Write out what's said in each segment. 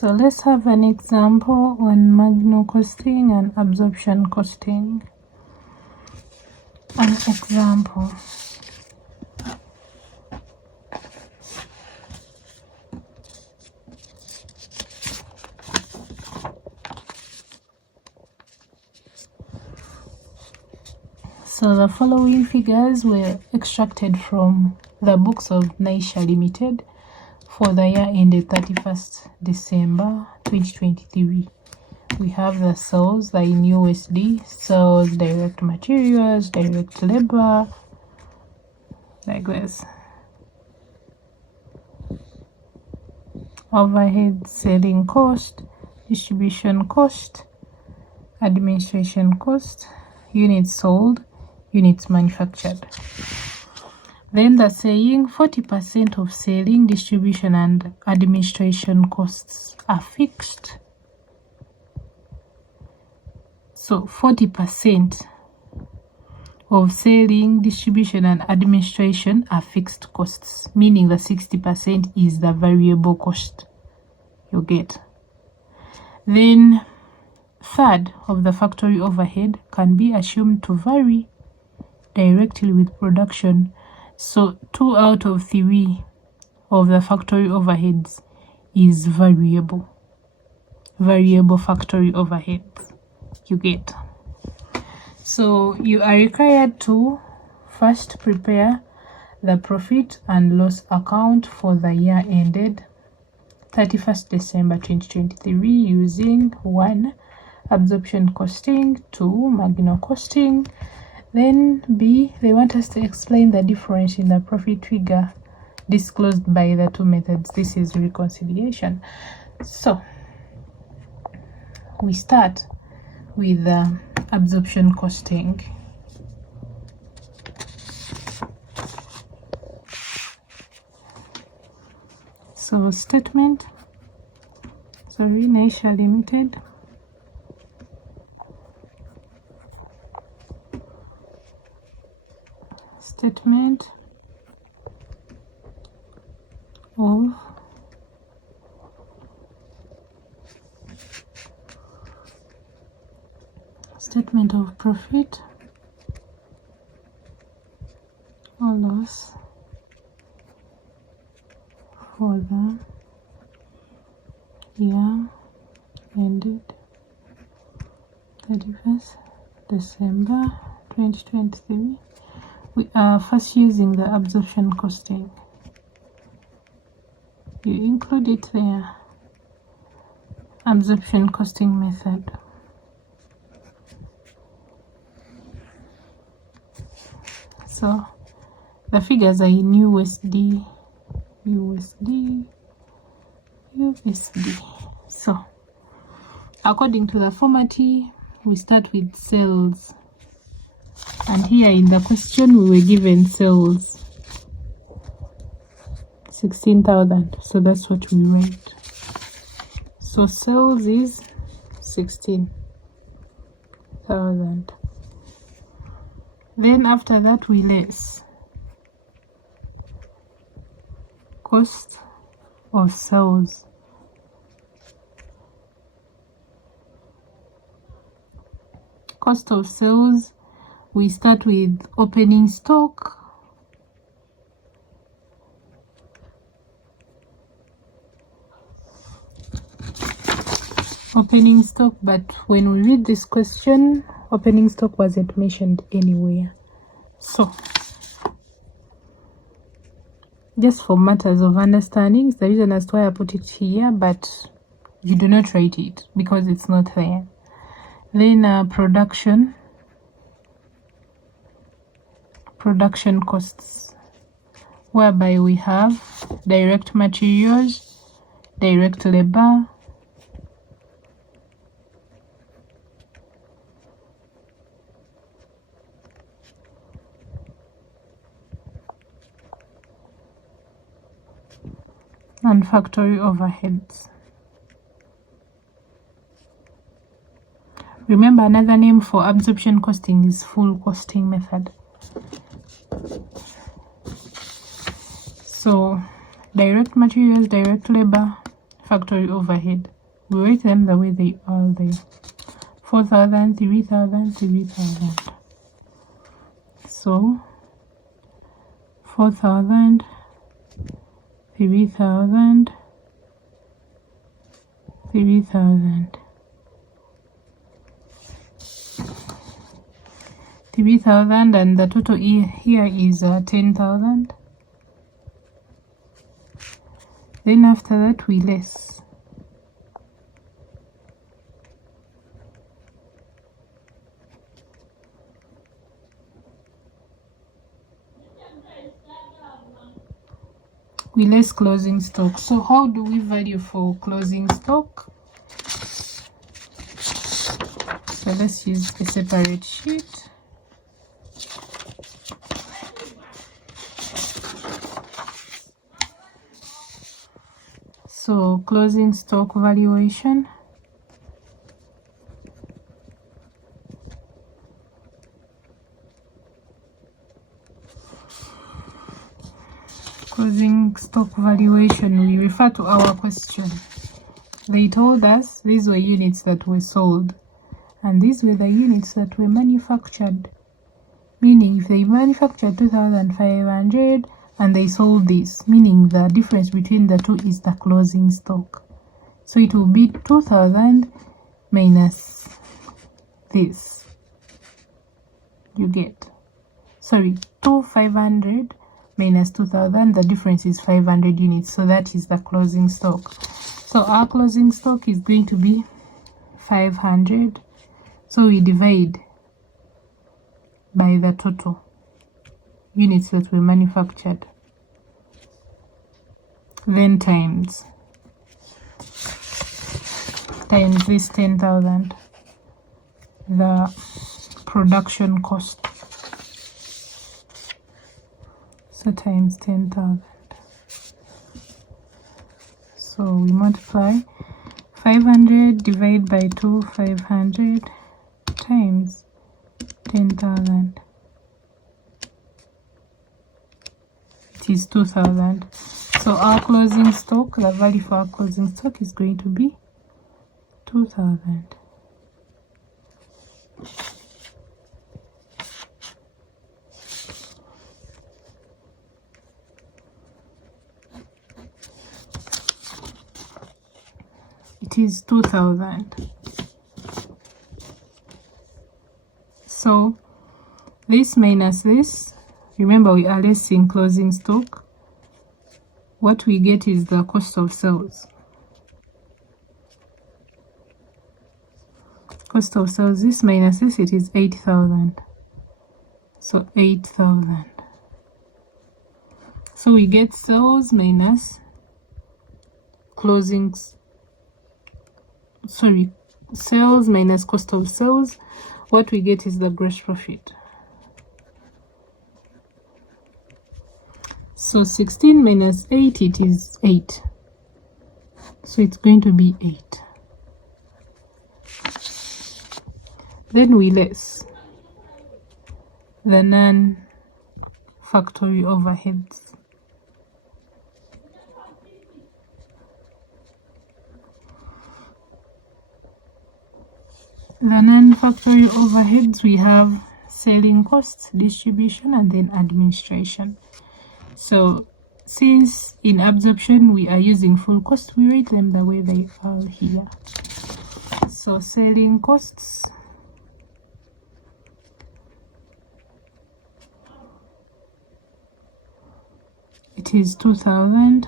So let's have an example on marginal costing and absorption costing. An example. So the following figures were extracted from the books of Naisha Limited for the year ended 31st December 2023. We have the sales, the in USD, sales, direct materials, direct labor, like this. Overhead, selling cost, distribution cost, administration cost, units sold, units manufactured. Then the saying 40% of selling, distribution and administration costs are fixed. So 40% of selling, distribution and administration are fixed costs, meaning the 60% is the variable cost you get. Then third of the factory overhead can be assumed to vary directly with production. So 2 out of 3 of the factory overheads is variable factory overheads you get. So you are required to first prepare the profit and loss account for the year ended 31st December 2023 using 1. Absorption costing, 2. Marginal costing. Then B, they want us to explain the difference in the profit figure disclosed by the two methods. This is reconciliation. So we start with the absorption costing. So statement, Naisha Limited. Statement of profit or loss for the year ended 31st December 2023. We are first using the absorption costing. You include it there. Absorption costing method. So the figures are in USD. So according to the formatting, we start with sales. And here in the question we were given sales 16,000. So that's what we write. So sales is 16,000. Then after that we less cost of sales. Cost of sales, we start with opening stock. Opening stock, but when we read this question, opening stock wasn't mentioned anywhere. So just for matters of understanding, the reason as to why I put it here, but you do not write it because it's not there. Then production costs, whereby we have direct materials, direct labor, and factory overheads. Remember, another name for absorption costing is full costing method. So direct materials, direct labor, factory overhead. We write them the way they are there. 4,000, 3,000, 3,000. So 4,000, 3,000, 3,000, 3,000, and the total here is 10,000. Then after that we less. We less closing stock. So how do we value for closing stock? So let's use a separate sheet. So closing stock valuation. Closing stock valuation, we refer to our question. They told us these were units that were sold and these were the units that were manufactured. Meaning if they manufactured 2,500 and they sold this, meaning the difference between the two is the closing stock. So it will be 2,000 minus this. You get, sorry, 2,500 minus 2,000, the difference is 500 units. So that is the closing stock. So our closing stock is going to be 500. So we divide by the total units that were manufactured. Then times this 10,000, the production cost. So times 10,000. So we multiply 500 divided by 2, 500 times 10,000. It is 2,000. So our closing stock, the value for our closing stock is going to be 2,000. It is 2,000. So this minus this, remember we are lessing closing stock. What we get is the cost of sales. Cost of sales, this minus this, it is 8,000. So 8,000. So we get sales minus sales minus cost of sales. What we get is the gross profit. So 16 minus 8, it is 8. So it's going to be 8. Then we less the non-factory overheads. The non-factory overheads, we have selling costs, distribution, and then administration. So since in absorption we are using full cost, we write them the way they are here. So selling costs, it is 2,000.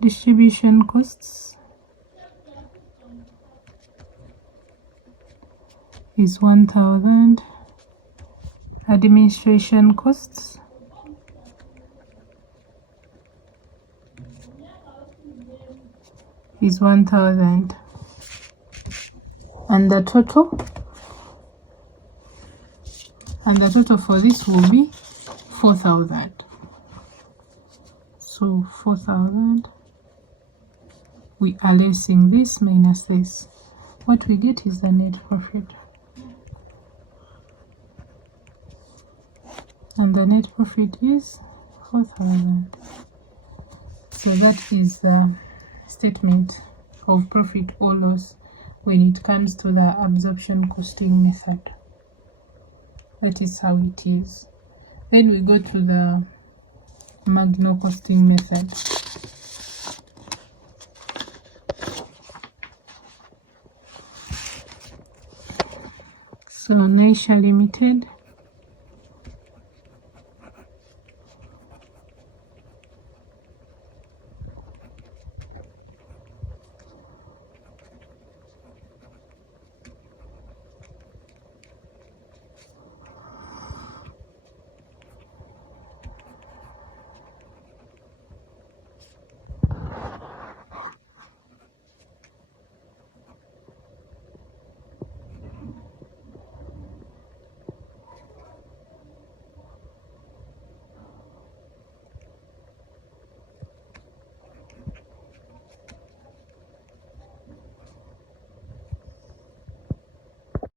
Distribution costs is 1,000. Administration costs is 1,000. And the total for this will be 4,000. So 4,000. We are lessing this minus this. What we get is the net profit. And the net profit is 4,000. So that is the statement of profit or loss when it comes to the absorption costing method. That is how it is. Then we go to the marginal costing method. So Naisha Limited,